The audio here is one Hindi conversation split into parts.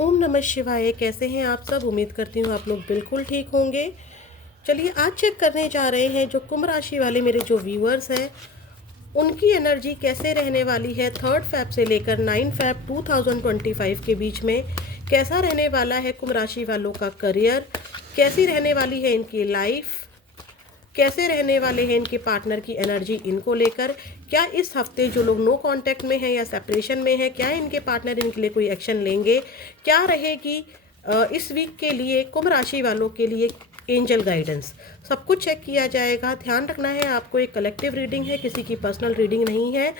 ओम नमः शिवाय। कैसे हैं आप सब? उम्मीद करती हूँ आप लोग बिल्कुल ठीक होंगे। चलिए आज चेक करने जा रहे हैं जो कुंभ राशि वाले मेरे जो व्यूअर्स हैं उनकी एनर्जी कैसे रहने वाली है 3 फैब से लेकर 9 फैब 2025 के बीच में। कैसा रहने वाला है कुंभ राशि वालों का करियर, कैसी रहने वाली है इनकी लाइफ, कैसे रहने वाले हैं इनके पार्टनर की एनर्जी इनको लेकर। क्या इस हफ्ते जो लोग नो कांटेक्ट में हैं या सेपरेशन में हैं, क्या इनके पार्टनर इनके लिए कोई एक्शन लेंगे, क्या रहेगी इस वीक के लिए कुंभ राशि वालों के लिए एंजल गाइडेंस, सब कुछ चेक किया जाएगा। ध्यान रखना है आपको एक कलेक्टिव रीडिंग है, किसी की पर्सनल रीडिंग नहीं है।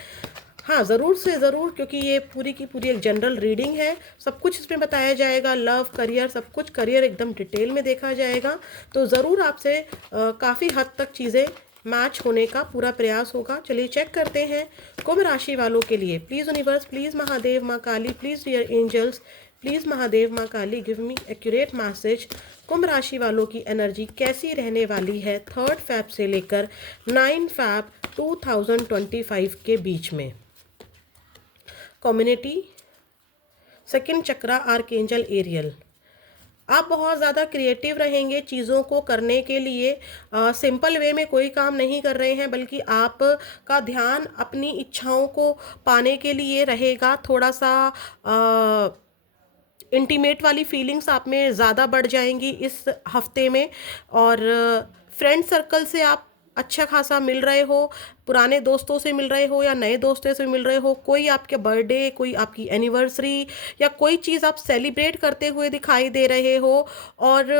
हाँ, ज़रूर से ज़रूर, क्योंकि ये पूरी की पूरी एक जनरल रीडिंग है। सब कुछ इसमें बताया जाएगा, लव, करियर, सब कुछ, करियर एकदम डिटेल में देखा जाएगा। तो ज़रूर आपसे काफ़ी हद तक चीज़ें मैच होने का पूरा प्रयास होगा। चलिए चेक करते हैं कुंभ राशि वालों के लिए। प्लीज़ यूनिवर्स, प्लीज़ महादेव, माँ Kali, please dear angels, please Mahadev, माँ Kali, give me accurate message. कुंभ राशि वालों की एनर्जी कैसी रहने वाली है 3 फैब से लेकर 9 फैब 2025 के बीच में। कम्युनिटी, सेकंड चक्रा, आर्कएंजल एरियल। आप बहुत ज़्यादा क्रिएटिव रहेंगे चीज़ों को करने के लिए। सिंपल वे में कोई काम नहीं कर रहे हैं, बल्कि आप का ध्यान अपनी इच्छाओं को पाने के लिए रहेगा। थोड़ा सा इंटीमेट वाली फीलिंग्स आप में ज़्यादा बढ़ जाएंगी इस हफ्ते में। और फ्रेंड सर्कल से आप अच्छा खासा मिल रहे हो, पुराने दोस्तों से मिल रहे हो या नए दोस्तों से मिल रहे हो। कोई आपके बर्थडे, कोई आपकी एनिवर्सरी या कोई चीज़ आप सेलिब्रेट करते हुए दिखाई दे रहे हो। और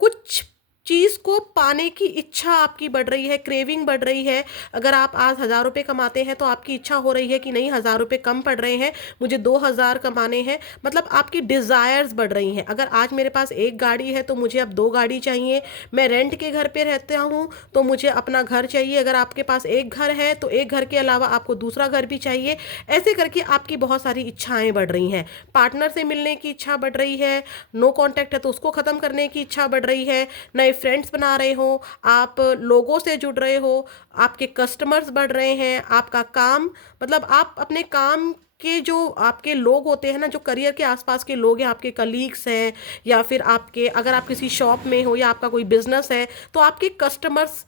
कुछ चीज़ को पाने की इच्छा आपकी बढ़ रही है, क्रेविंग बढ़ रही है। अगर आप आज 1,000 रुपये कमाते हैं तो आपकी इच्छा हो रही है कि नहीं, 1,000 रुपये कम पड़ रहे हैं, मुझे 2,000 कमाने हैं। मतलब आपकी डिज़ायर्स बढ़ रही हैं। अगर आज मेरे पास एक गाड़ी है तो मुझे अब 2 गाड़ी चाहिए। मैं रेंट के घर पे रहता हूँ तो मुझे अपना घर चाहिए। अगर आपके पास एक घर है तो एक घर के अलावा आपको दूसरा घर भी चाहिए। ऐसे करके आपकी बहुत सारी इच्छाएँ बढ़ रही हैं। पार्टनर से मिलने की इच्छा बढ़ रही है, नो कॉन्टैक्ट है तो उसको ख़त्म करने की इच्छा बढ़ रही है, नए फ्रेंड्स बना रहे हो, आप लोगों से जुड़ रहे हो, आपके कस्टमर्स बढ़ रहे हैं, आपका काम, मतलब आप अपने काम के जो आपके लोग होते हैं ना, जो करियर के आसपास के लोग हैं, आपके कलीग्स हैं, या फिर आपके, अगर आप किसी शॉप में हो या आपका कोई बिजनेस है तो आपके कस्टमर्स,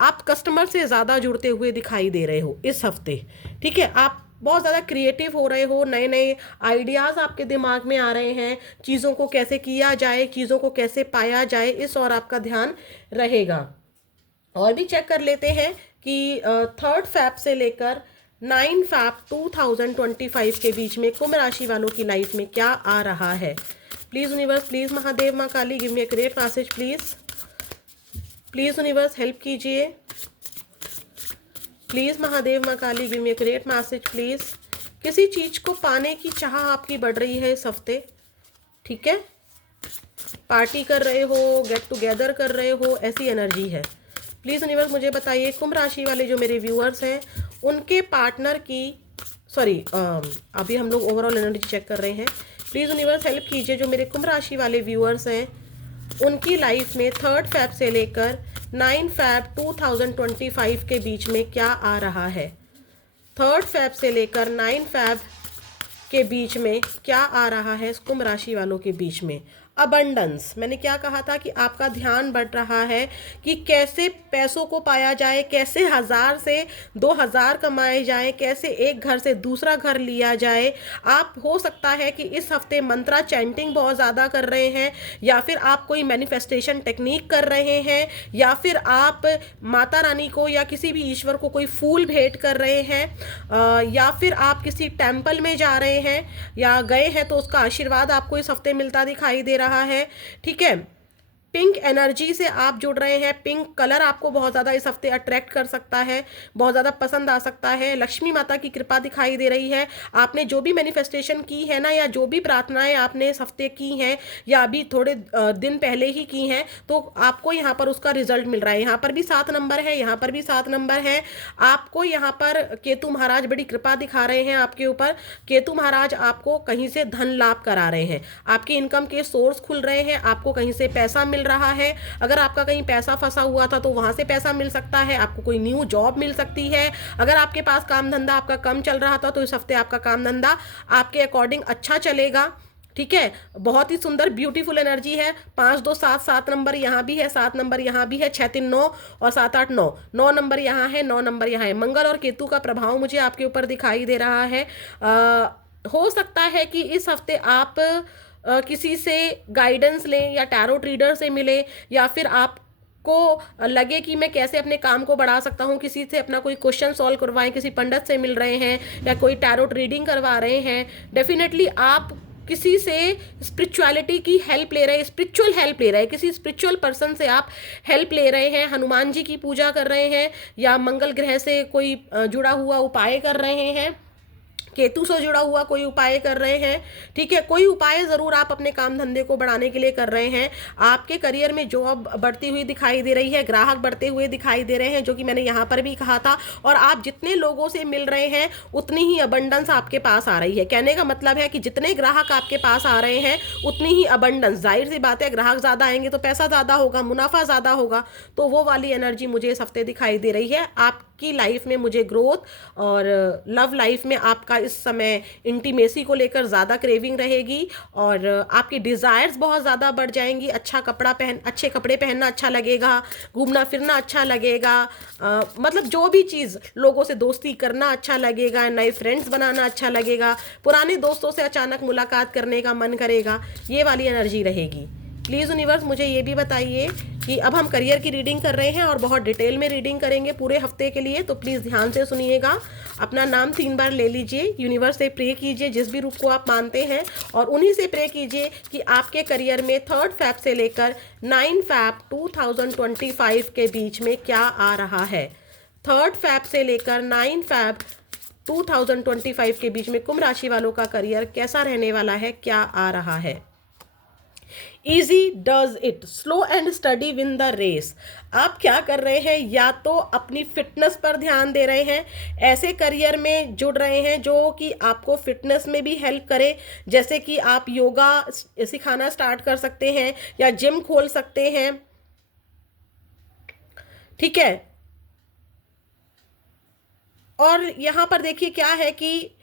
आप कस्टमर से ज़्यादा जुड़ते हुए दिखाई दे रहे हो इस हफ्ते। ठीक है, आप बहुत ज़्यादा क्रिएटिव हो रहे हो, नए नए आइडियाज़ आपके दिमाग में आ रहे हैं, चीज़ों को कैसे किया जाए, चीज़ों को कैसे पाया जाए, इस और आपका ध्यान रहेगा। और भी चेक कर लेते हैं कि 3 फैब से लेकर 9 फैब 2025 के बीच में कुंभ राशि वालों की लाइफ में क्या आ रहा है। प्लीज़ यूनिवर्स, प्लीज़ महादेव, माँ Kali, give me a great message please. Please universe help कीजिए। प्लीज़ महादेव, माँ Kali, give me a great message please. किसी चीज़ को पाने की चाह आपकी बढ़ रही है इस हफ्ते। ठीक है, पार्टी कर रहे हो, गेट टुगेदर कर रहे हो, ऐसी एनर्जी है। प्लीज़ यूनिवर्स मुझे बताइए कुंभ राशि वाले जो मेरे व्यूअर्स हैं उनके पार्टनर की, सॉरी, अभी हम लोग ओवरऑल एनर्जी चेक कर रहे हैं। प्लीज़ यूनिवर्स हेल्प कीजिए जो मेरे कुंभ राशि वाले व्यूअर्स हैं उनकी लाइफ में 3 फैब से लेकर 9 फैब 2025 के बीच में क्या आ रहा है। 3 फैब से लेकर 9 फैब के बीच में क्या आ रहा है कुंभ राशि वालों के बीच में। अबंडेंस, मैंने क्या कहा था कि आपका ध्यान बढ़ रहा है कि कैसे पैसों को पाया जाए, कैसे 1,000 से 2,000 कमाए जाए, कैसे एक घर से दूसरा घर लिया जाए। आप हो सकता है कि इस हफ्ते मंत्रा चैंटिंग बहुत ज़्यादा कर रहे हैं, या फिर आप कोई मैनिफेस्टेशन टेक्निक कर रहे हैं, या फिर आप माता रानी को या किसी भी ईश्वर को कोई फूल भेंट कर रहे हैं, या फिर आप किसी टेम्पल में जा रहे हैं या गए हैं तो उसका आशीर्वाद आपको इस हफ्ते मिलता दिखाई दे रहा है। ठीक है, पिंक एनर्जी से आप जुड़ रहे हैं। पिंक कलर आपको बहुत ज़्यादा इस हफ्ते अट्रैक्ट कर सकता है, बहुत ज़्यादा पसंद आ सकता है। लक्ष्मी माता की कृपा दिखाई दे रही है। आपने जो भी मैनिफेस्टेशन की है ना, या जो भी प्रार्थनाएं आपने इस हफ्ते की हैं या अभी थोड़े दिन पहले ही की हैं, तो आपको यहाँ पर उसका रिजल्ट मिल रहा है। यहाँ पर भी 7 नंबर है, यहाँ पर भी 7 नंबर है। आपको यहाँ पर केतु महाराज बड़ी कृपा दिखा रहे हैं आपके ऊपर। केतु महाराज आपको कहीं से धन लाभ करा रहे हैं, आपके इनकम के सोर्स खुल रहे हैं, आपको कहीं से पैसा मिल रहा है। अगर आपका कहीं पैसा फंसा हुआ था तो वहां से पैसा मिल सकता है, आपको कोई न्यू जॉब मिल सकती है। अगर आपके पास काम धंधा आपका कम चल रहा था तो इस हफ्ते आपका काम धंधा आपके अकॉर्डिंग अच्छा चलेगा। ठीक है, बहुत ही सुंदर ब्यूटीफुल एनर्जी है। 5 2 7, 7 नंबर यहाँ भी है, 7 नंबर यहाँ भी है, 6 3 9 और 7 8 9, 9 नंबर यहाँ है, 9 नंबर यहाँ है। मंगल और केतु का प्रभाव मुझे आपके ऊपर दिखाई दे रहा है। हो सकता है कि इस हफ्ते आप किसी से गाइडेंस लें या टैरोट रीडर से मिले, या फिर आप को लगे कि मैं कैसे अपने काम को बढ़ा सकता हूँ, किसी से अपना कोई क्वेश्चन सॉल्व करवाएं, किसी पंडित से मिल रहे हैं या कोई टैरोट रीडिंग करवा रहे हैं। डेफिनेटली आप किसी से स्पिरिचुअलिटी की हेल्प ले रहे हैं, स्पिरिचुअल हेल्प ले रहे हैं, किसी स्पिरिचुअल पर्सन से आप हेल्प ले रहे हैं, हनुमान जी की पूजा कर रहे हैं या मंगल ग्रह से कोई जुड़ा हुआ उपाय कर रहे हैं, केतु से जुड़ा हुआ कोई उपाय कर रहे हैं। ठीक है, कोई उपाय ज़रूर आप अपने काम धंधे को बढ़ाने के लिए कर रहे हैं। आपके करियर में जॉब बढ़ती हुई दिखाई दे रही है, ग्राहक बढ़ते हुए दिखाई दे रहे हैं, जो कि मैंने यहाँ पर भी कहा था। और आप जितने लोगों से मिल रहे हैं उतनी ही अबंडेंस आपके पास आ रही है। कहने का मतलब है कि जितने ग्राहक आपके पास आ रहे हैं उतनी ही अबंडेंस, जाहिर सी बात है, ग्राहक ज़्यादा आएंगे तो पैसा ज़्यादा होगा, मुनाफा ज़्यादा होगा। तो वो वाली एनर्जी मुझे इस हफ्ते दिखाई दे रही है। आपकी लाइफ में मुझे ग्रोथ और लव लाइफ में आपका इस समय इंटीमेसी को लेकर ज़्यादा क्रेविंग रहेगी और आपकी डिज़ायर्स बहुत ज़्यादा बढ़ जाएंगी। अच्छे कपड़े पहनना अच्छा लगेगा, घूमना फिरना अच्छा लगेगा, मतलब जो भी चीज़, लोगों से दोस्ती करना अच्छा लगेगा, नए फ्रेंड्स बनाना अच्छा लगेगा, पुराने दोस्तों से अचानक मुलाकात करने का मन करेगा। ये वाली एनर्जी रहेगी। प्लीज़ यूनिवर्स मुझे ये भी बताइए कि अब हम करियर की रीडिंग कर रहे हैं और बहुत डिटेल में रीडिंग करेंगे पूरे हफ्ते के लिए, तो प्लीज़ ध्यान से सुनिएगा। अपना नाम 3 बार ले लीजिए, यूनिवर्स से प्रे कीजिए जिस भी रूप को आप मानते हैं, और उन्हीं से प्रे कीजिए कि आपके करियर में 3 फैब से लेकर 9 फैब 2025 के बीच में क्या आ रहा है। 3 फैब से लेकर 9 फैब 2025 के बीच में कुंभ राशि वालों का करियर कैसा रहने वाला है, क्या आ रहा है। Easy does it, slow and steady win the race. आप क्या कर रहे हैं, या तो अपनी फिटनेस पर ध्यान दे रहे हैं, ऐसे करियर में जुड़ रहे हैं जो कि आपको फिटनेस में भी हेल्प करे, जैसे कि आप योगा सिखाना स्टार्ट कर सकते हैं या जिम खोल सकते हैं। ठीक है, और यहाँ पर देखिए क्या है कि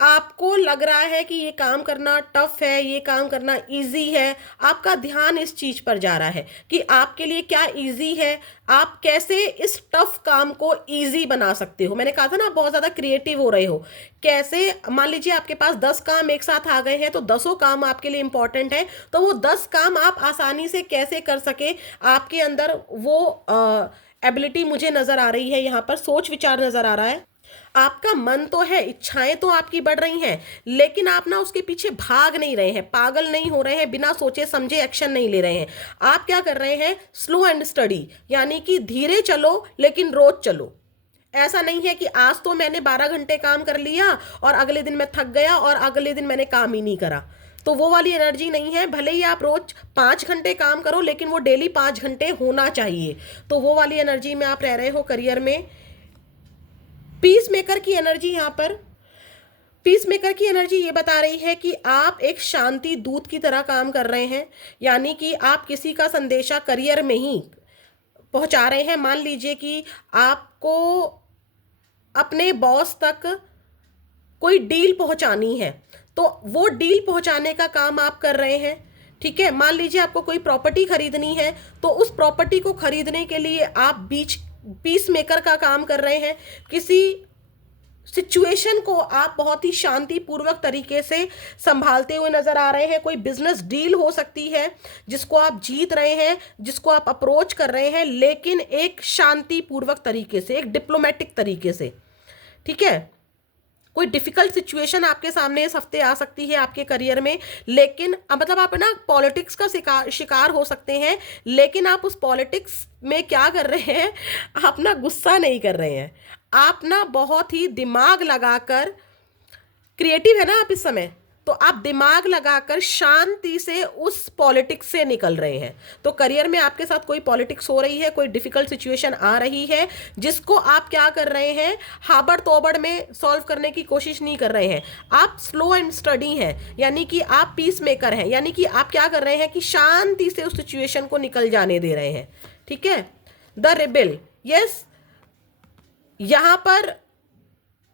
आपको लग रहा है कि ये काम करना टफ है, ये काम करना इजी है। आपका ध्यान इस चीज पर जा रहा है कि आपके लिए क्या इजी है, आप कैसे इस टफ काम को इजी बना सकते हो। मैंने कहा था ना, बहुत ज्यादा क्रिएटिव हो रहे हो। कैसे, मान लीजिए आपके पास 10 काम एक साथ आ गए हैं, तो 10 काम आपके लिए इंपॉर्टेंट है, तो वो 10 काम आप आसानी से कैसे कर सके, आपके अंदर वो एबिलिटी मुझे नजर आ रही है। यहाँ पर सोच विचार नजर आ रहा है। आपका मन तो है, इच्छाएं तो आपकी बढ़ रही हैं, लेकिन आप ना उसके पीछे भाग नहीं रहे हैं, पागल नहीं हो रहे हैं, बिना सोचे समझे एक्शन नहीं ले रहे हैं। आप क्या कर रहे हैं, स्लो एंड स्टडी, यानी कि धीरे चलो लेकिन रोज चलो। ऐसा नहीं है कि आज तो मैंने 12 घंटे काम कर लिया और अगले दिन मैं थक गया और अगले दिन मैंने काम ही नहीं करा, तो वो वाली एनर्जी नहीं है। भले ही आप रोज 5 घंटे काम करो, लेकिन वो डेली 5 घंटे होना चाहिए। तो वो वाली एनर्जी में आप रह रहे हो करियर में। पीस मेकर की एनर्जी, यहाँ पर पीस मेकर की एनर्जी ये बता रही है कि आप एक शांति दूत की तरह काम कर रहे हैं, यानी कि आप किसी का संदेशा करियर में ही पहुंचा रहे हैं। मान लीजिए कि आपको अपने बॉस तक कोई डील पहुंचानी है, तो वो डील पहुंचाने का काम आप कर रहे हैं। ठीक है, मान लीजिए आपको कोई प्रॉपर्टी खरीदनी है, तो उस प्रॉपर्टी को खरीदने के लिए आप पीस मेकर का काम कर रहे हैं। किसी सिचुएशन को आप बहुत ही शांतिपूर्वक तरीके से संभालते हुए नजर आ रहे हैं। कोई बिजनेस डील हो सकती है जिसको आप जीत रहे हैं, जिसको आप अप्रोच कर रहे हैं, लेकिन एक शांतिपूर्वक तरीके से, एक डिप्लोमेटिक तरीके से। ठीक है, कोई डिफिकल्ट सिचुएशन आपके सामने इस हफ्ते आ सकती है आपके करियर में, लेकिन मतलब आप ना पॉलिटिक्स का शिकार हो सकते हैं, लेकिन आप उस पॉलिटिक्स में क्या कर रहे हैं, आप ना गुस्सा नहीं कर रहे हैं, आप ना बहुत ही दिमाग लगाकर, क्रिएटिव है ना आप इस समय, तो आप दिमाग लगाकर शांति से उस पॉलिटिक्स से निकल रहे हैं। तो करियर में आपके साथ कोई पॉलिटिक्स हो रही है, कोई डिफिकल्ट सिचुएशन आ रही है, जिसको आप क्या कर रहे हैं, हाबड़ तोबड़ में सॉल्व करने की कोशिश नहीं कर रहे हैं। आप स्लो एंड स्टडी हैं, यानी कि आप पीस मेकर हैं, यानी कि आप क्या कर रहे हैं कि शांति से उस सिचुएशन को निकल जाने दे रहे हैं। ठीक है, द रिबेल, यस, यहां पर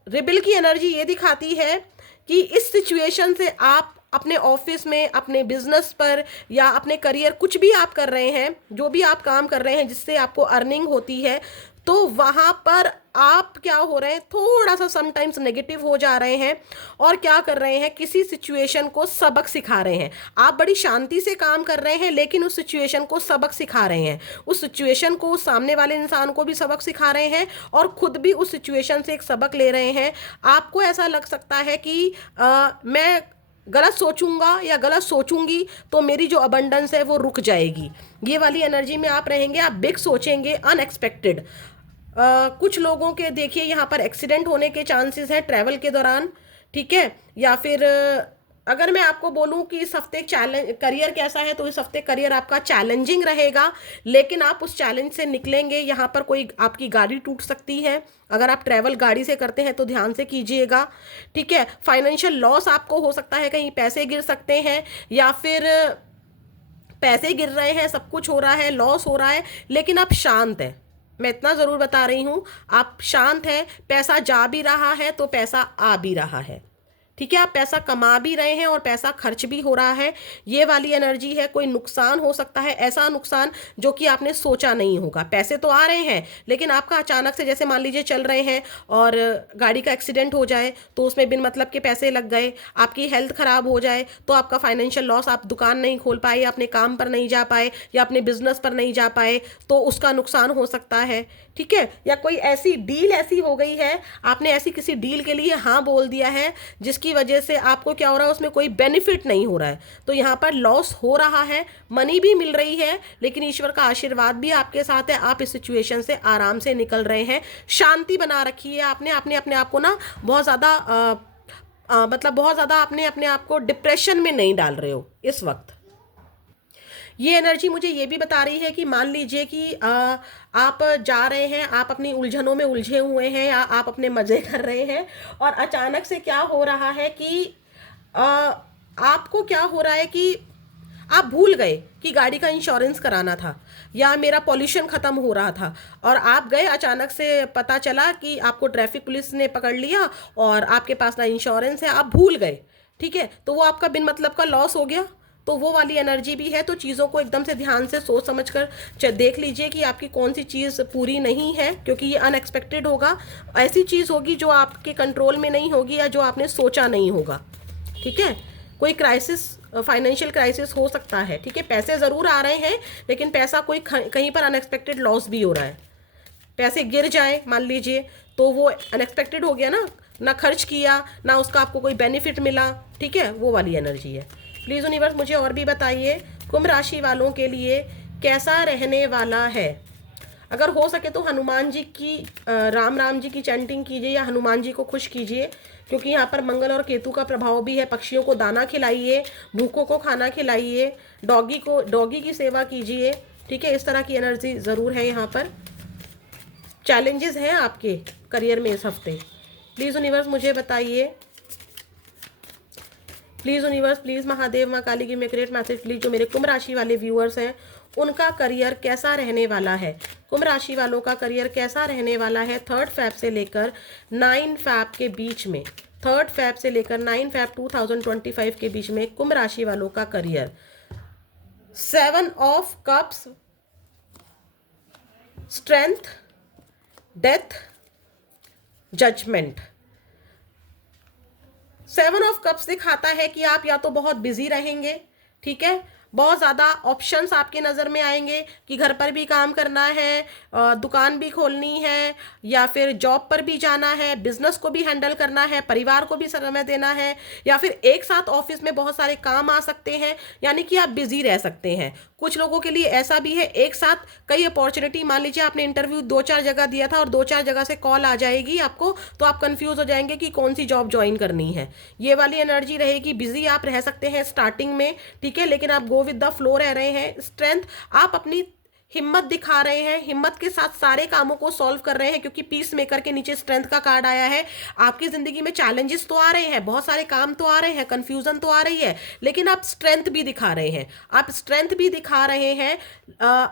रिबेल की एनर्जी ये दिखाती है कि इस सिचुएशन से आप अपने ऑफिस में, अपने बिजनेस पर या अपने करियर, कुछ भी आप कर रहे हैं, जो भी आप काम कर रहे हैं जिससे आपको अर्निंग होती है, तो वहाँ पर आप क्या हो रहे हैं, थोड़ा सा समटाइम्स नेगेटिव हो जा रहे हैं और क्या कर रहे हैं, किसी सिचुएशन को सबक सिखा रहे हैं। आप बड़ी शांति से काम कर रहे हैं लेकिन उस सिचुएशन को सबक सिखा रहे हैं, उस सिचुएशन को, उस सामने वाले इंसान को भी सबक सिखा रहे हैं और खुद भी उस सिचुएशन से एक सबक ले रहे हैं। आपको ऐसा लग सकता है कि मैं गलत सोचूंगा या गलत सोचूंगी तो मेरी जो अबंडेंस है वो रुक जाएगी। ये वाली एनर्जी में आप रहेंगे, आप बिग सोचेंगे, अनएक्सपेक्टेड। कुछ लोगों के देखिए यहाँ पर एक्सीडेंट होने के चांसेस हैं ट्रैवल के दौरान, ठीक है। या फिर अगर मैं आपको बोलूँ कि इस हफ्ते करियर कैसा है, तो इस हफ्ते करियर आपका चैलेंजिंग रहेगा, लेकिन आप उस चैलेंज से निकलेंगे। यहाँ पर कोई आपकी गाड़ी टूट सकती है, अगर आप ट्रैवल गाड़ी से करते हैं तो ध्यान से कीजिएगा, ठीक है। फाइनेंशियल लॉस आपको हो सकता है, कहीं पैसे गिर सकते हैं या फिर पैसे गिर रहे हैं, सब कुछ हो रहा है, लॉस हो रहा है, लेकिन आप शांत हैं। मैं इतना ज़रूर बता रही हूँ, आप शांत हैं। पैसा जा भी रहा है तो पैसा आ भी रहा है, ठीक है। आप पैसा कमा भी रहे हैं और पैसा खर्च भी हो रहा है। ये वाली एनर्जी है। कोई नुकसान हो सकता है, ऐसा नुकसान जो कि आपने सोचा नहीं होगा। पैसे तो आ रहे हैं लेकिन आपका अचानक से, जैसे मान लीजिए चल रहे हैं और गाड़ी का एक्सीडेंट हो जाए तो उसमें बिन मतलब के पैसे लग गए, आपकी हेल्थ खराब हो जाए तो आपका फाइनेंशियल लॉस, आप दुकान नहीं खोल पाए, अपने काम पर नहीं जा पाए या अपने बिजनेस पर नहीं जा पाए तो उसका नुकसान हो सकता है, ठीक है। या कोई ऐसी डील ऐसी हो गई है, आपने ऐसी किसी डील के लिए हाँ बोल दिया है जिसकी वजह से आपको क्या हो रहा है, उसमें कोई बेनिफिट नहीं हो रहा है, तो यहाँ पर लॉस हो रहा है। मनी भी मिल रही है लेकिन ईश्वर का आशीर्वाद भी आपके साथ है, आप इस सिचुएशन से आराम से निकल रहे हैं। शांति बना रखी है आपने, अपने आप को ना बहुत ज़्यादा मतलब बहुत ज़्यादा आपने अपने आप को डिप्रेशन में नहीं डाल रहे हो इस वक्त। ये एनर्जी मुझे ये भी बता रही है कि मान लीजिए कि आप जा रहे हैं, आप अपनी उलझनों में उलझे हुए हैं या आप अपने मज़े कर रहे हैं और अचानक से क्या हो रहा है कि आपको क्या हो रहा है कि आप भूल गए कि गाड़ी का इंश्योरेंस कराना था या मेरा पॉल्यूशन ख़त्म हो रहा था और आप गए, अचानक से पता चला कि आपको ट्रैफिक पुलिस ने पकड़ लिया और आपके पास ना इंश्योरेंस है, आप भूल गए, ठीक है। तो वो आपका बिन मतलब का लॉस हो गया। तो वो वाली एनर्जी भी है। तो चीज़ों को एकदम से ध्यान से सोच समझ कर देख लीजिए कि आपकी कौन सी चीज़ पूरी नहीं है, क्योंकि ये अनएक्सपेक्टेड होगा। ऐसी चीज़ होगी जो आपके कंट्रोल में नहीं होगी या जो आपने सोचा नहीं होगा, ठीक है। कोई क्राइसिस, फाइनेंशियल क्राइसिस हो सकता है, ठीक है। पैसे ज़रूर आ रहे हैं लेकिन पैसा कोई कहीं पर अनएक्सपेक्टेड लॉस भी हो रहा है। पैसे गिर जाए मान लीजिए तो वो अनएक्सपेक्टेड हो गया ना खर्च किया ना उसका आपको कोई बेनिफिट मिला, ठीक है। वो वाली एनर्जी है। प्लीज़ यूनिवर्स मुझे और भी बताइए कुंभ राशि वालों के लिए कैसा रहने वाला है। अगर हो सके तो हनुमान जी की राम जी की चैंटिंग कीजिए या हनुमान जी को खुश कीजिए, क्योंकि यहाँ पर मंगल और केतु का प्रभाव भी है। पक्षियों को दाना खिलाइए, भूखों को खाना खिलाइए, डॉगी की सेवा कीजिए, ठीक है। इस तरह की एनर्जी ज़रूर है यहाँ पर। चैलेंजेस हैं आपके करियर में इस हफ्ते। प्लीज़ यूनिवर्स मुझे बताइए, प्लीज़ यूनिवर्स, प्लीज़ महादेव, माँ Kali, give me great message please. जो मेरे कुंभ राशि वाले व्यूअर्स हैं उनका करियर कैसा रहने वाला है, कुंभ राशि वालों का करियर कैसा रहने वाला है 3 फैब से लेकर 9 फैब के बीच में, 3 फैब से लेकर 9 फैब 2025 के बीच में कुंभ राशि वालों का career. 7 of cups, strength, death, judgement. 7 of cups दिखाता है कि आप या तो बहुत बिजी रहेंगे, ठीक है, बहुत ज़्यादा ऑप्शंस आपके नज़र में आएंगे कि घर पर भी काम करना है, दुकान भी खोलनी है या फिर जॉब पर भी जाना है, बिजनेस को भी हैंडल करना है, परिवार को भी समय देना है, या फिर एक साथ ऑफिस में बहुत सारे काम आ सकते हैं, यानी कि आप बिजी रह सकते हैं। कुछ लोगों के लिए ऐसा भी है एक साथ कई अपॉर्चुनिटी, मान लीजिए आपने इंटरव्यू 2-4 जगह दिया था और 2-4 जगह से कॉल आ जाएगी आपको, तो आप कंफ्यूज हो जाएंगे कि कौन सी जॉब ज्वाइन करनी है। ये वाली एनर्जी रहेगी। बिजी आप रह सकते हैं स्टार्टिंग में, ठीक है, लेकिन आप गो विद द फ्लो रह रहे हैं। स्ट्रेंथ, आप अपनी हिम्मत दिखा रहे हैं, हिम्मत के साथ सारे कामों को सॉल्व कर रहे हैं, क्योंकि पीस मेकर के नीचे स्ट्रेंथ का कार्ड आया है। आपकी जिंदगी में चैलेंजेस तो आ रहे हैं, बहुत सारे काम तो आ रहे हैं, कंफ्यूजन तो आ रही है, लेकिन आप स्ट्रेंथ भी दिखा रहे हैं, आप स्ट्रेंथ भी दिखा रहे हैं,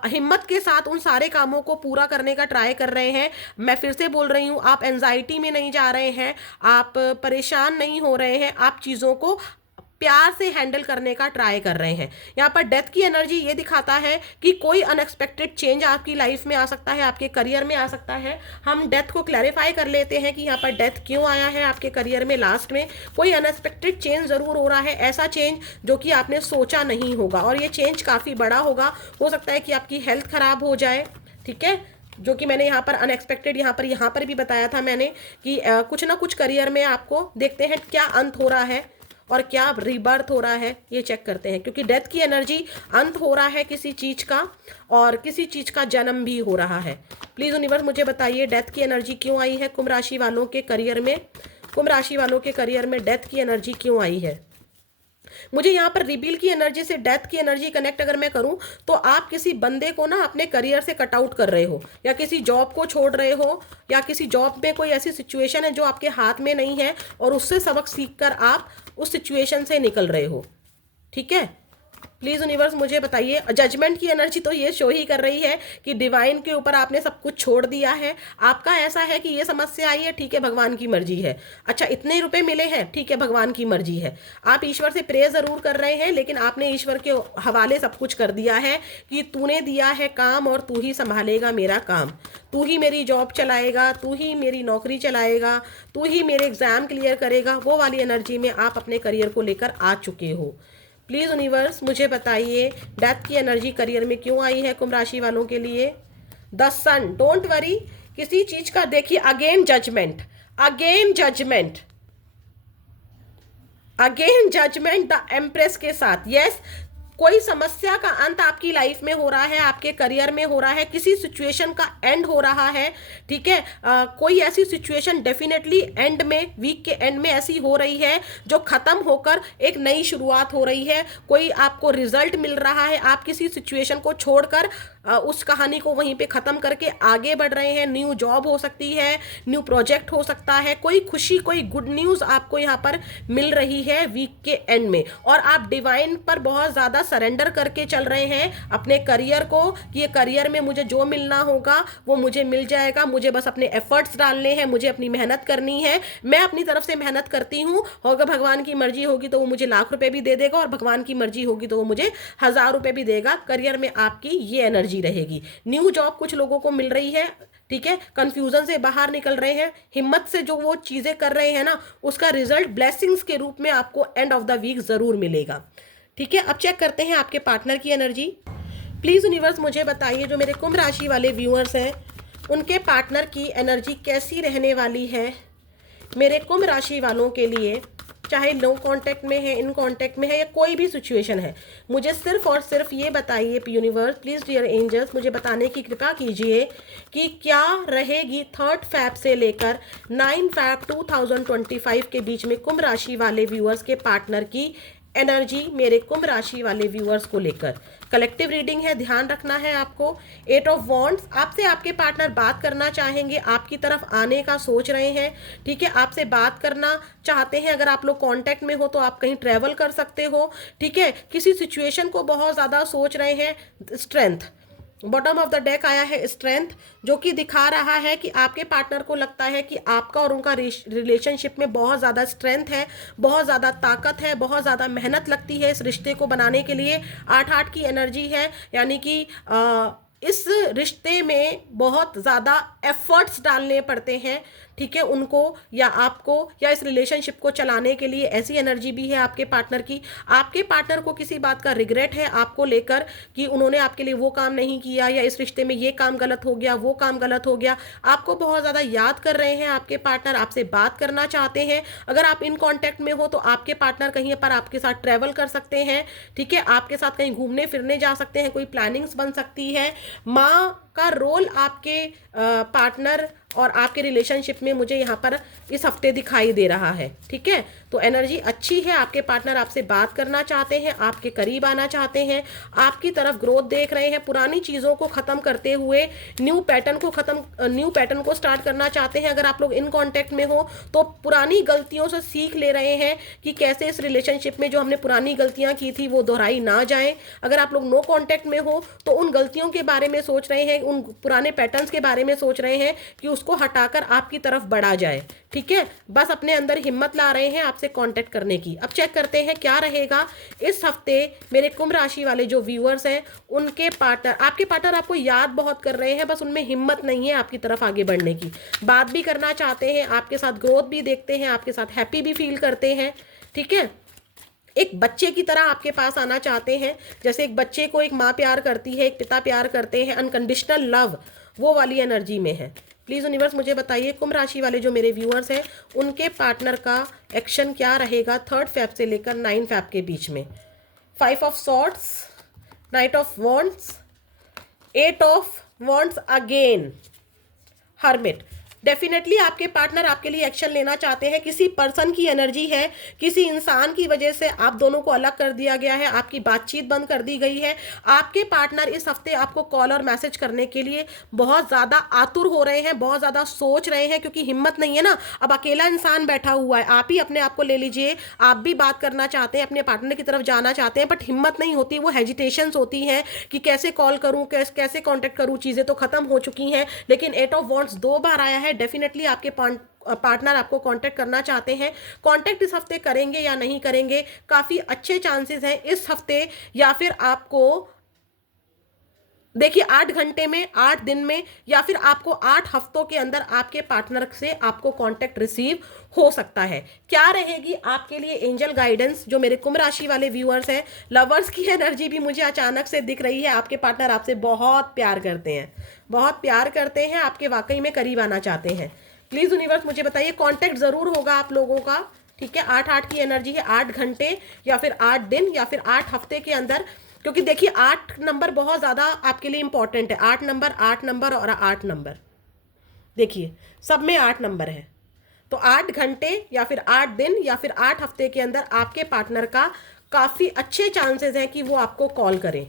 हिम्मत के साथ उन सारे कामों को पूरा करने का ट्राई कर रहे हैं। मैं फिर से बोल रही हूँ, आप एंजाइटी में नहीं जा रहे हैं, आप परेशान नहीं हो रहे हैं, आप चीज़ों को प्यार से हैंडल करने का ट्राई कर रहे हैं। यहाँ पर डेथ की एनर्जी ये दिखाता है कि कोई अनएक्सपेक्टेड चेंज आपकी लाइफ में आ सकता है, आपके करियर में आ सकता है। हम डेथ को क्लैरिफाई कर लेते हैं कि यहाँ पर डेथ क्यों आया है आपके करियर में। लास्ट में कोई अनएक्सपेक्टेड चेंज जरूर हो रहा है, ऐसा चेंज जो कि आपने सोचा नहीं होगा, और ये चेंज काफ़ी बड़ा होगा। हो सकता है कि आपकी हेल्थ खराब हो जाए, ठीक है, जो कि मैंने यहाँ पर अनएक्सपेक्टेड यहाँ पर भी बताया था मैंने कि कुछ ना कुछ करियर में आपको देखते हैं क्या अंत हो रहा है और क्या रीबर्थ हो रहा है, ये चेक करते हैं, क्योंकि डेथ की एनर्जी अंत हो रहा है किसी चीज़ का, और किसी चीज़ का जन्म भी हो रहा है। प्लीज़ यूनिवर्स मुझे बताइए डेथ की एनर्जी क्यों आई है कुंभ राशि वालों के करियर में, कुंभ राशि वालों के करियर में डेथ की एनर्जी क्यों आई है। मुझे यहाँ पर रिबील की एनर्जी से डेथ की एनर्जी कनेक्ट अगर मैं करूँ तो आप किसी बंदे को ना अपने करियर से कट आउट कर रहे हो, या किसी जॉब को छोड़ रहे हो, या किसी जॉब में कोई ऐसी सिचुएशन है जो आपके हाथ में नहीं है, और उससे सबक सीखकर आप उस सिचुएशन से निकल रहे हो, ठीक है। प्लीज यूनिवर्स मुझे बताइए, जजमेंट की एनर्जी तो ये शो ही कर रही है कि डिवाइन के ऊपर आपने सब कुछ छोड़ दिया है। आपका ऐसा है कि ये समस्या आई है, ठीक है भगवान की मर्जी है, अच्छा इतने रुपए मिले हैं, ठीक है भगवान की मर्जी है। आप ईश्वर से प्रे जरूर कर रहे हैं, लेकिन आपने ईश्वर के हवाले सब कुछ कर दिया है कि तूने दिया है काम और तू ही संभालेगा मेरा काम, तू ही मेरी जॉब चलाएगा, तू ही मेरी नौकरी चलाएगा, तू ही मेरे एग्जाम क्लियर करेगा। वो वाली एनर्जी में आप अपने करियर को लेकर आ चुके हो। प्लीज़ यूनिवर्स मुझे बताइए डेथ की एनर्जी करियर में क्यों आई है कुंभ राशि वालों के लिए। द सन, डोंट वरी, किसी चीज का देखिए again judgement, again judgement, again judgement the empress के साथ। यस, कोई समस्या का अंत आपकी लाइफ में हो रहा है, आपके करियर में हो रहा है, किसी सिचुएशन का एंड हो रहा है, ठीक है। कोई ऐसी सिचुएशन डेफिनेटली एंड में, वीक के एंड में ऐसी हो रही है जो खत्म होकर एक नई शुरुआत हो रही है। कोई आपको रिजल्ट मिल रहा है, आप किसी सिचुएशन को छोड़कर उस कहानी को वहीं पे ख़त्म करके आगे बढ़ रहे हैं। न्यू जॉब हो सकती है, न्यू प्रोजेक्ट हो सकता है, कोई खुशी, कोई गुड न्यूज़ आपको यहाँ पर मिल रही है वीक के एंड में, और आप डिवाइन पर बहुत ज़्यादा सरेंडर करके चल रहे हैं अपने करियर को कि ये करियर में मुझे जो मिलना होगा वो मुझे मिल जाएगा, मुझे बस अपने एफर्ट्स डालने हैं, मुझे अपनी मेहनत करनी है, मैं अपनी तरफ से मेहनत करती हूँ, अगर भगवान की मर्जी होगी तो वो मुझे लाख रुपए भी दे देगा, और भगवान की मर्जी होगी तो वो मुझे 1000 रुपए भी देगा। करियर में आपकी ये एनर्जी रहेगी। न्यू जॉब कुछ लोगों को मिल रही है, ठीक है, कंफ्यूजन से बाहर निकल रहे हैं, हिम्मत से जो वो चीजें कर रहे हैं ना, उसका रिजल्ट ब्लेसिंग्स के रूप में आपको एंड ऑफ द वीक जरूर मिलेगा, ठीक है। अब चेक करते हैं आपके पार्टनर की एनर्जी। प्लीज यूनिवर्स मुझे बताइए जो मेरे कुंभ राशि वाले व्यूअर्स हैं उनके पार्टनर की एनर्जी कैसी रहने वाली है मेरे कुंभ राशि वालों के लिए, चाहे लो कांटेक्ट में है, इन कांटेक्ट में है, या कोई भी सिचुएशन है। मुझे सिर्फ और सिर्फ ये बताइए यूनिवर्स, प्लीज डियर एंजल्स मुझे बताने की कृपा कीजिए कि क्या रहेगी 3 फैब से लेकर 9 फैब 2025 के बीच में कुंभ राशि वाले व्यूअर्स के पार्टनर की एनर्जी मेरे कुंभ राशि वाले व्यूअर्स को लेकर। कलेक्टिव रीडिंग है, ध्यान रखना है आपको। 8 ऑफ वॉन्ड्स, आपसे आपके पार्टनर बात करना चाहेंगे, आपकी तरफ आने का सोच रहे हैं, ठीक है, आपसे बात करना चाहते हैं। अगर आप लोग कांटेक्ट में हो तो आप कहीं ट्रैवल कर सकते हो, ठीक है। किसी सिचुएशन को बहुत ज़्यादा सोच रहे हैं। Strength, bottom of the deck आया है स्ट्रेंथ, जो कि दिखा रहा है कि आपके पार्टनर को लगता है कि आपका और उनका रिलेशनशिप में बहुत ज़्यादा स्ट्रेंथ है, बहुत ज़्यादा ताकत है, बहुत ज़्यादा मेहनत लगती है इस रिश्ते को बनाने के लिए। 8-8 की एनर्जी है, यानी कि इस रिश्ते में बहुत ज़्यादा एफर्ट्स डालने पड़ते हैं, ठीक है, उनको या आपको या इस रिलेशनशिप को चलाने के लिए। ऐसी एनर्जी भी है आपके पार्टनर की। आपके पार्टनर को किसी बात का रिग्रेट है आपको लेकर कि उन्होंने आपके लिए वो काम नहीं किया, या इस रिश्ते में ये काम गलत हो गया, वो काम गलत हो गया। आपको बहुत ज़्यादा याद कर रहे हैं आपके पार्टनर, आपसे बात करना चाहते हैं। अगर आप इन कॉन्टैक्ट में हो तो आपके पार्टनर कहीं पर आपके साथ ट्रैवल कर सकते हैं, ठीक है, आपके साथ कहीं घूमने फिरने जा सकते हैं, कोई प्लानिंग्स बन सकती है। माँ का रोल आपके पार्टनर और आपके रिलेशनशिप में मुझे यहाँ पर इस हफ्ते दिखाई दे रहा है, ठीक है। तो एनर्जी अच्छी है, आपके पार्टनर आपसे बात करना चाहते हैं, आपके करीब आना चाहते हैं, आपकी तरफ ग्रोथ देख रहे हैं, पुरानी चीज़ों को ख़त्म करते हुए न्यू पैटर्न को स्टार्ट करना चाहते हैं। अगर आप लोग इन कॉन्टेक्ट में हो तो पुरानी गलतियों से सीख ले रहे हैं कि कैसे इस रिलेशनशिप में जो हमने पुरानी गलतियां की थी वो दोहराई ना जाए। अगर आप लोग नो कॉन्टेक्ट में हो तो उन गलतियों के बारे में सोच रहे हैं, उन पुराने पैटर्न्स के बारे में सोच रहे हैं कि उसको हटाकर आपकी तरफ बढ़ा जाए। ठीक है, बस अपने अंदर हिम्मत ला रहे हैं आपसे कांटेक्ट करने की। अब चेक करते हैं क्या रहेगा इस हफ्ते मेरे कुंभ राशि वाले जो व्यूअर्स हैं उनके पार्टनर, आपके पार्टनर आपको याद बहुत कर रहे हैं, बस उनमें हिम्मत नहीं है आपकी तरफ आगे बढ़ने की। बात भी करना चाहते हैं, आपके साथ ग्रोथ भी देखते हैं, आपके साथ हैप्पी भी फील करते हैं। ठीक है, एक बच्चे की तरह आपके पास आना चाहते हैं, जैसे एक बच्चे को एक माँ प्यार करती है, एक पिता प्यार करते हैं, अनकंडीशनल लव, वो वाली एनर्जी में है। प्लीज़ यूनिवर्स मुझे बताइए कुंभ राशि वाले जो मेरे व्यूअर्स हैं उनके पार्टनर का एक्शन क्या रहेगा 3 फेब से लेकर 9 फेब के बीच में। 5 of swords, night of wands, 8 of wands again, hermit. Definitely आपके पार्टनर आपके लिए एक्शन लेना चाहते हैं। किसी पर्सन की एनर्जी है, किसी इंसान की वजह से आप दोनों को अलग कर दिया गया है, आपकी बातचीत बंद कर दी गई है। आपके पार्टनर इस हफ्ते आपको कॉल और मैसेज करने के लिए बहुत ज़्यादा आतुर हो रहे हैं, बहुत ज़्यादा सोच रहे हैं, क्योंकि हिम्मत नहीं है ना। अब अकेला इंसान बैठा हुआ है, आप ही अपने आप को ले लीजिए, आप भी बात करना चाहते हैं, अपने पार्टनर की तरफ जाना चाहते हैं, बट हिम्मत नहीं होती, वो हेजिटेशंस होती हैं कि कैसे कॉल करूँ, कैसे कॉन्टेक्ट करूँ। चीज़ें तो खत्म हो चुकी हैं, लेकिन 8 ऑफ वॉन्ड्स 2 बार आया है। डेफिनेटली आपके पार्टनर आपको कांटेक्ट करना चाहते हैं। कांटेक्ट इस हफ्ते करेंगे या नहीं करेंगे, काफी अच्छे चांसेस हैं इस हफ्ते, या फिर आपको देखिए 8 घंटे में, 8 दिन में, या फिर आपको 8 हफ्तों के अंदर आपके पार्टनर से आपको कांटेक्ट रिसीव हो सकता है। क्या रहेगी आपके लिए एंजल गाइडेंस जो मेरे कुंभ राशि वाले व्यूअर्स हैं। लवर्स की एनर्जी भी मुझे अचानक से दिख रही है। आपके पार्टनर आपसे बहुत प्यार करते हैं, बहुत प्यार करते हैं, आपके वाकई में करीब आना चाहते हैं। प्लीज यूनिवर्स मुझे बताइए कांटेक्ट जरूर होगा आप लोगों का। ठीक है, 8-8 की एनर्जी है, 8 घंटे या फिर 8 दिन या फिर 8 हफ्ते के अंदर, क्योंकि देखिए 8 नंबर बहुत ज़्यादा आपके लिए इंपॉर्टेंट है। 8 नंबर, 8 नंबर और 8 नंबर, देखिए सब में 8 नंबर है। तो 8 घंटे या फिर 8 दिन या फिर 8 हफ्ते के अंदर आपके पार्टनर का काफ़ी अच्छे चांसेस हैं कि वो आपको कॉल करें।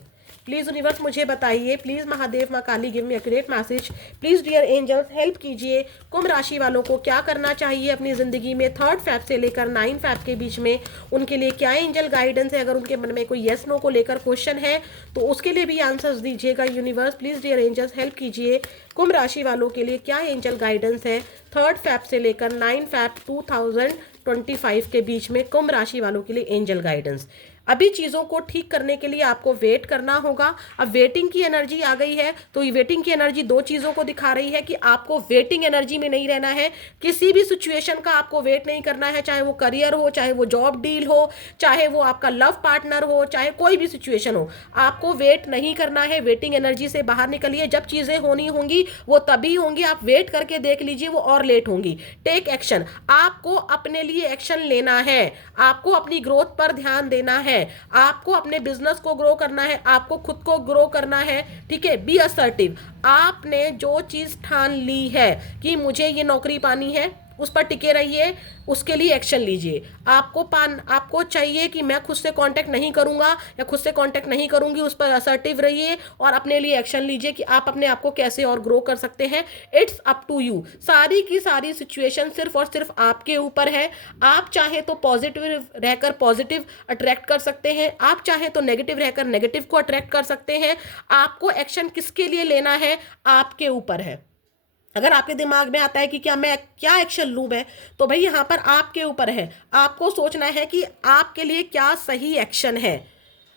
प्लीज़ यूनिवर्स मुझे बताइए, प्लीज़ महादेव माँ Kali give me accurate message, please dear angels help कीजिए। कुंभ राशि वालों को क्या करना चाहिए अपनी ज़िंदगी में 3 फेब से लेकर 9 फेब के बीच में, उनके लिए क्या एंजल गाइडेंस है। अगर उनके मन में कोई येस नो को लेकर क्वेश्चन है तो उसके लिए भी आंसर्स दीजिएगा। Universe please dear angels help कीजिए, कुंभ राशि वालों के लिए क्या एंजल गाइडेंस है 3 फेब से लेकर 9 फेब 2025 के बीच में, कुंभ राशि वालों के लिए एंजल गाइडेंस। अभी चीज़ों को ठीक करने के लिए आपको वेट करना होगा। अब वेटिंग की एनर्जी आ गई है, तो ये वेटिंग की एनर्जी 2 चीज़ों को दिखा रही है कि आपको वेटिंग एनर्जी में नहीं रहना है। किसी भी सिचुएशन का आपको वेट नहीं करना है, चाहे वो करियर हो, चाहे वो जॉब डील हो, चाहे वो आपका लव पार्टनर हो, चाहे कोई भी सिचुएशन हो, आपको वेट नहीं करना है। वेटिंग एनर्जी से बाहर निकलिए। जब चीज़ें होनी होंगी वो तभी होंगी, आप वेट करके देख लीजिए, वो और लेट होंगी। टेक एक्शन, आपको अपने लिए एक्शन लेना है, आपको अपनी ग्रोथ पर ध्यान देना है, आपको अपने बिजनेस को ग्रो करना है, आपको खुद को ग्रो करना है। ठीक है, बी असर्टिव। आपने जो चीज ठान ली है कि मुझे ये नौकरी पानी है, उस पर टिके रहिए, उसके लिए एक्शन लीजिए। आपको चाहिए कि मैं खुद से कांटेक्ट नहीं करूंगा या खुद से कांटेक्ट नहीं करूंगी, उस पर असर्टिव रहिए और अपने लिए एक्शन लीजिए कि आप अपने आप को कैसे और ग्रो कर सकते हैं। It's up to you. सारी की सारी सिचुएशन सिर्फ और सिर्फ आपके ऊपर है। आप चाहे तो पॉजिटिव रहकर पॉजिटिव अट्रैक्ट कर सकते हैं, आप चाहे तो नेगेटिव रहकर नेगेटिव को अट्रैक्ट कर सकते हैं। आपको एक्शन किसके लिए लेना है आपके ऊपर है। अगर आपके दिमाग में आता है कि क्या एक्शन लूँ मैं, तो भाई यहाँ पर आपके ऊपर है। आपको सोचना है कि आपके लिए क्या सही एक्शन है।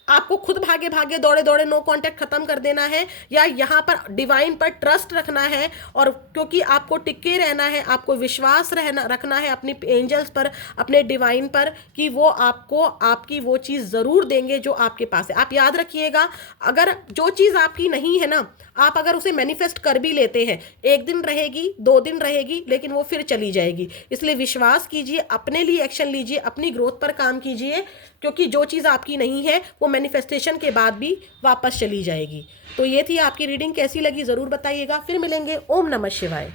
आपको खुद भागे भागे दौड़े दौड़े नो कांटेक्ट खत्म कर देना है, या यहाँ पर डिवाइन पर ट्रस्ट रखना है, और क्योंकि आपको टिके रहना है, आपको विश्वास रखना है अपनी एंजल्स पर, अपने डिवाइन पर, कि वो आपको आपकी वो चीज़ ज़रूर देंगे जो आपके पास है। आप याद रखिएगा, अगर जो चीज़ आपकी नहीं है ना, आप अगर उसे मैनिफेस्ट कर भी लेते हैं, 1 दिन रहेगी, 2 दिन रहेगी, लेकिन वो फिर चली जाएगी। इसलिए विश्वास कीजिए, अपने लिए एक्शन लीजिए, अपनी ग्रोथ पर काम कीजिए, क्योंकि जो चीज़ आपकी नहीं है वो मैनिफेस्टेशन के बाद भी वापस चली जाएगी। तो ये थी आपकी रीडिंग, कैसी लगी ज़रूर बताइएगा। फिर मिलेंगे। ओम नमः शिवाय।